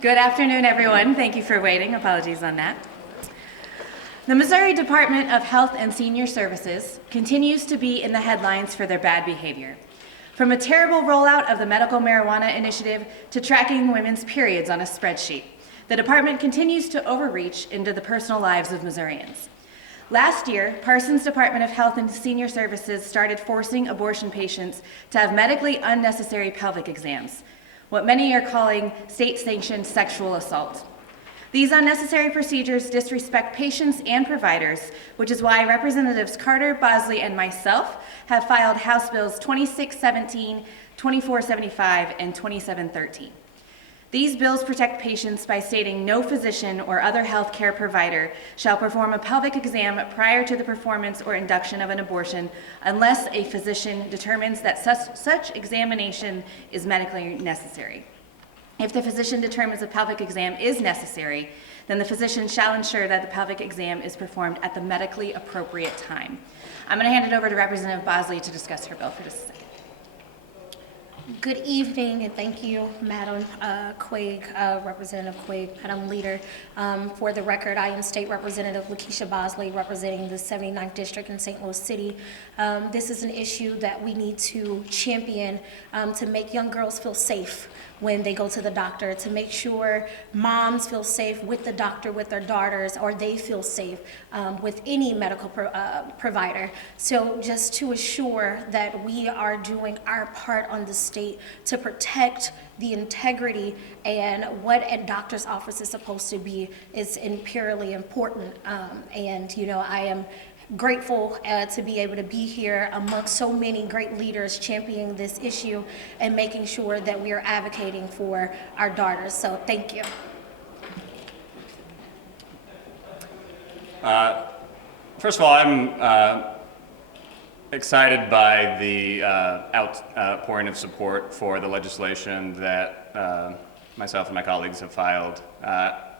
Good afternoon, everyone. Thank you for waiting. Apologies on that. The Missouri Department of Health and Senior Services continues to be in the headlines for their bad behavior. From a terrible rollout of the medical marijuana initiative to tracking women's periods on a spreadsheet, the department continues to overreach into the personal lives of Missourians. Last year, Parsons Department of Health and Senior Services started forcing abortion patients to have medically unnecessary pelvic exams, what many are calling state-sanctioned sexual assault. These unnecessary procedures disrespect patients and providers, which is why Representatives Carter, Bosley, and myself have filed House Bills 2617, 2475, and 2713. These bills protect patients by stating no physician or other health care provider shall perform a pelvic exam prior to the performance or induction of an abortion unless a physician determines that such examination is medically necessary. If the physician determines a pelvic exam is necessary, then the physician shall ensure that the pelvic exam is performed at the medically appropriate time. I'm going to hand it over to Representative Bosley to discuss her bill for just a second. Good evening, and thank you, Madam Quaig, Representative Quaig, Madam Leader. For the record, I am State Representative Lakeisha Bosley, representing the 79th District in St. Louis City. This is an issue that we need to champion to make young girls feel safe when they go to the doctor, to make sure moms feel safe with the doctor, with their daughters, or they feel safe with any medical provider. So just to assure that we are doing our part on the state to protect the integrity and what a doctor's office is supposed to be is imperially important. And you know, I am grateful to be able to be here amongst so many great leaders championing this issue and making sure that we are advocating for our daughters. So thank you. First of all, I'm excited by the outpouring of support for the legislation that myself and my colleagues have filed.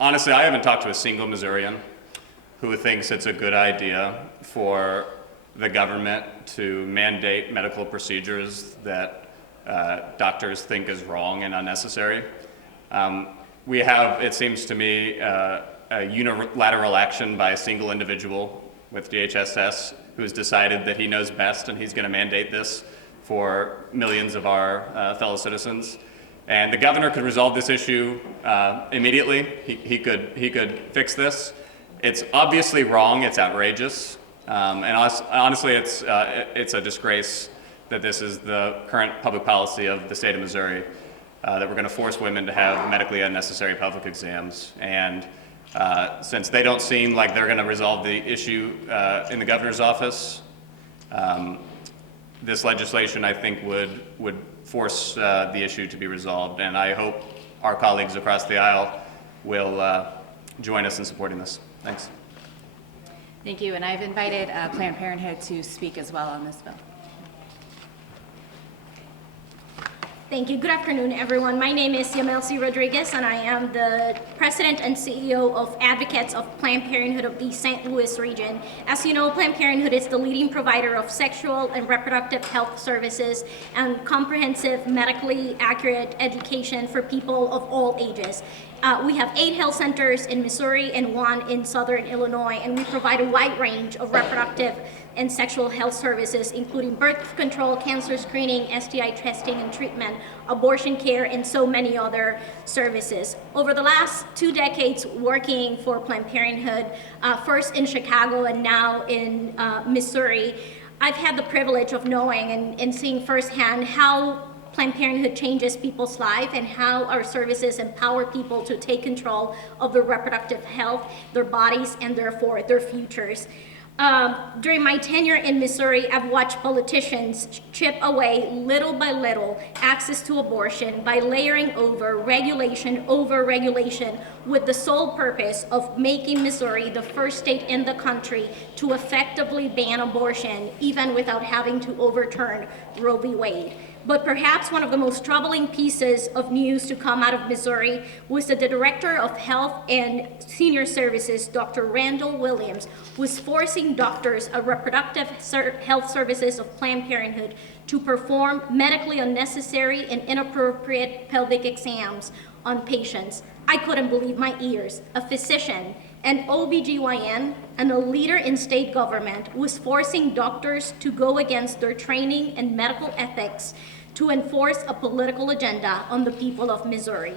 Honestly, I haven't talked to a single Missourian who thinks it's a good idea for the government to mandate medical procedures that doctors think is wrong and unnecessary. We have, it seems to me, a unilateral action by a single individual with DHSS who's decided that he knows best and he's going to mandate this for millions of our fellow citizens. And the governor could resolve this issue immediately. He could fix this. It's obviously wrong, it's outrageous, and honestly it's a disgrace that this is the current public policy of the state of Missouri, that we're going to force women to have medically unnecessary pelvic exams. And since they don't seem like they're going to resolve the issue in the governor's office, this legislation, I think, would force the issue to be resolved, and I hope our colleagues across the aisle will join us in supporting this. Thanks. Thank you, and I've invited Planned Parenthood to speak as well on this bill. Thank you. Good afternoon, everyone. My name is Yamelsi Rodriguez, and I am the President and CEO of Advocates of Planned Parenthood of the St. Louis region. As you know, Planned Parenthood is the leading provider of sexual and reproductive health services and comprehensive, medically accurate education for people of all ages. We have 8 health centers in Missouri and 1 in Southern Illinois, and we provide a wide range of reproductive and sexual health services, including birth control, cancer screening, STI testing and treatment, abortion care, and so many other services. Over the last 2 decades working for Planned Parenthood, first in Chicago and now in Missouri, I've had the privilege of knowing and seeing firsthand how Planned Parenthood changes people's lives and how our services empower people to take control of their reproductive health, their bodies, and therefore their futures. During my tenure in Missouri, I've watched politicians chip away little by little access to abortion by layering over regulation with the sole purpose of making Missouri the first state in the country to effectively ban abortion, even without having to overturn Roe v. Wade. But perhaps one of the most troubling pieces of news to come out of Missouri was that the Director of Health and Senior Services, Dr. Randall Williams, was forcing doctors of reproductive health services of Planned Parenthood to perform medically unnecessary and inappropriate pelvic exams on patients. I couldn't believe my ears. A physician, an OBGYN, and a leader in state government was forcing doctors to go against their training and medical ethics to enforce a political agenda on the people of Missouri.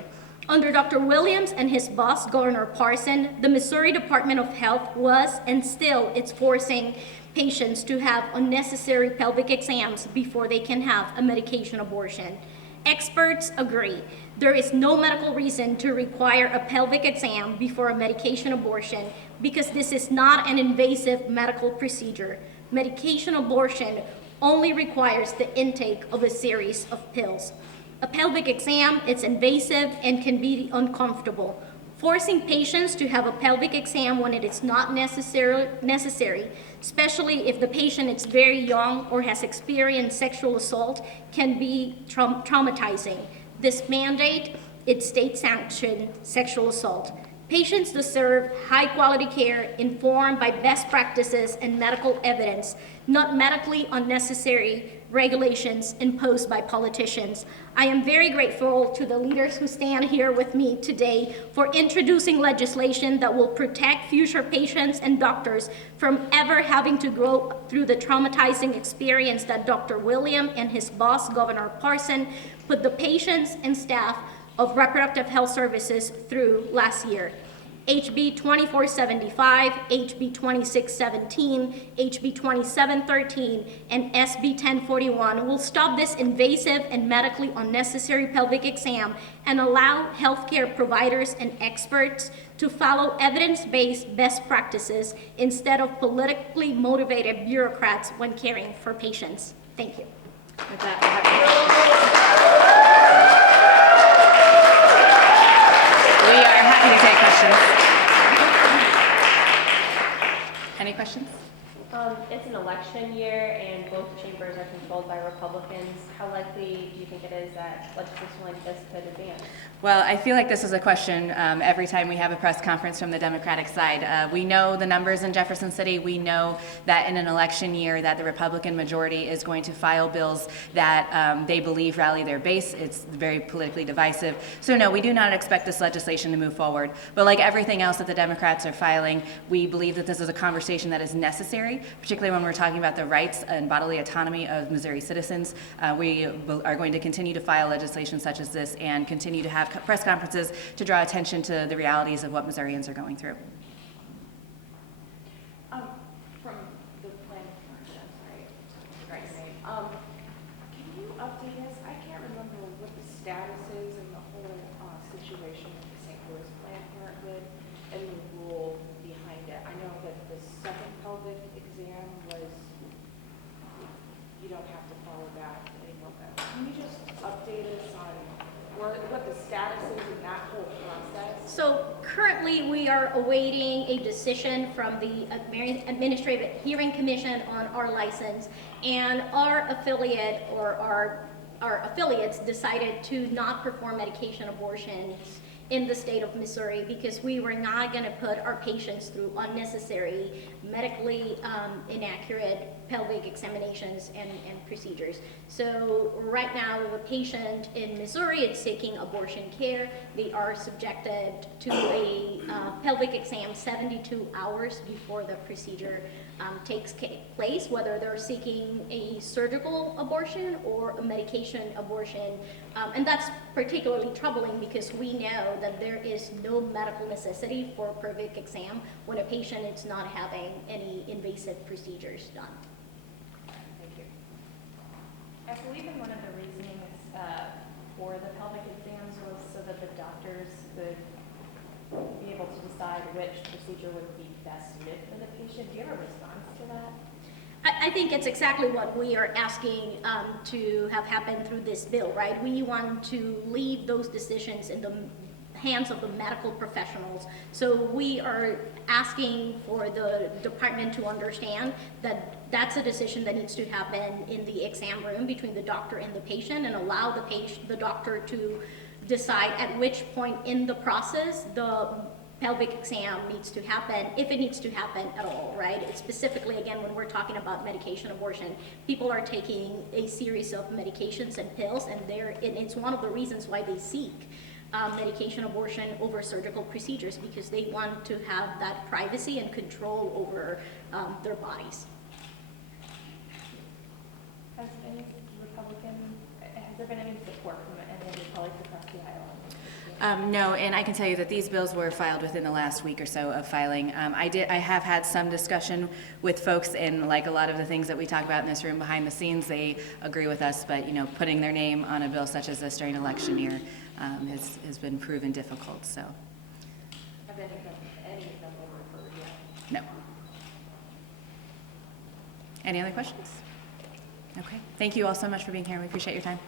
Under Dr. Williams and his boss, Governor Parson, the Missouri Department of Health was and still is forcing patients to have unnecessary pelvic exams before they can have a medication abortion. Experts agree. There is no medical reason to require a pelvic exam before a medication abortion because this is not an invasive medical procedure. Medication abortion only requires the intake of a series of pills. A pelvic exam is invasive and can be uncomfortable. Forcing patients to have a pelvic exam when it is not necessary, especially if the patient is very young or has experienced sexual assault, can be traumatizing. This mandate is state-sanctioned sexual assault. Patients deserve high-quality care informed by best practices and medical evidence, not medically unnecessary regulations imposed by politicians. I am very grateful to the leaders who stand here with me today for introducing legislation that will protect future patients and doctors from ever having to go through the traumatizing experience that Dr. William and his boss, Governor Parson, put the patients and staff of reproductive health services through last year. HB 2475, HB 2617, HB 2713, and SB 1041 will stop this invasive and medically unnecessary pelvic exam and allow healthcare providers and experts to follow evidence-based best practices instead of politically motivated bureaucrats when caring for patients. Thank you. With that, we are happy to take questions. Any questions? It's an election year and both chambers are controlled by Republicans. How likely do you think it is that legislation like this could advance? Well, I feel like this is a question every time we have a press conference from the Democratic side. We know the numbers in Jefferson City. We know that in an election year that the Republican majority is going to file bills that they believe rally their base. It's very politically divisive. So no, we do not expect this legislation to move forward. But like everything else that the Democrats are filing, we believe that this is a conversation that is necessary, particularly when we're talking about the rights and bodily autonomy of Missouri citizens. We are going to continue to file legislation such as this and continue to have press conferences to draw attention to the realities of what Missourians are going through. From the planning commission, sorry, can you update us? I can't remember what the status is in the whole situation with the St. Louis Planned Parenthood and the rule behind it. I know that the second pelvic exam was, you don't have to follow that anymore, but can you just update us on what the status is in that whole process? So currently, we are awaiting a decision from the Administrative Hearing Commission on our license, and our affiliate or our affiliates decided to not perform medication abortions in the state of Missouri because we were not going to put our patients through unnecessary, medically inaccurate pelvic examinations and procedures. So right now, if a patient in Missouri is seeking abortion care, they are subjected to a pelvic exam 72 hours before the procedure takes place, whether they're seeking a surgical abortion or a medication abortion. And that's particularly troubling because we know that there is no medical necessity for a pelvic exam when a patient is not having any invasive procedures done. Thank you. I believe in one of the reasonings for the pelvic exams was so that the doctors could be able to decide which procedure would be best suited for the patient. Do you have a response to that? I think it's exactly what we are asking to have happen through this bill, right? We want to leave those decisions in the hands of the medical professionals. So we are asking for the department to understand that that's a decision that needs to happen in the exam room between the doctor and the patient, and allow the doctor to decide at which point in the process the pelvic exam needs to happen, if it needs to happen at all, right? It's specifically, again, when we're talking about medication abortion, people are taking a series of medications and pills, and it's one of the reasons why they seek medication abortion over surgical procedures because they want to have that privacy and control over their bodies. Has any Republican, has there been any support from any of your colleagues across the aisle? No, and I can tell you that these bills were filed within the last week or so of filing. I have had some discussion with folks, and like a lot of the things that we talk about in this room behind the scenes, they agree with us, but putting their name on a bill such as this during election year has been proven difficult, so, Have any of them been referred yet? no. Any other questions? Okay, thank you all so much for being here. We appreciate your time.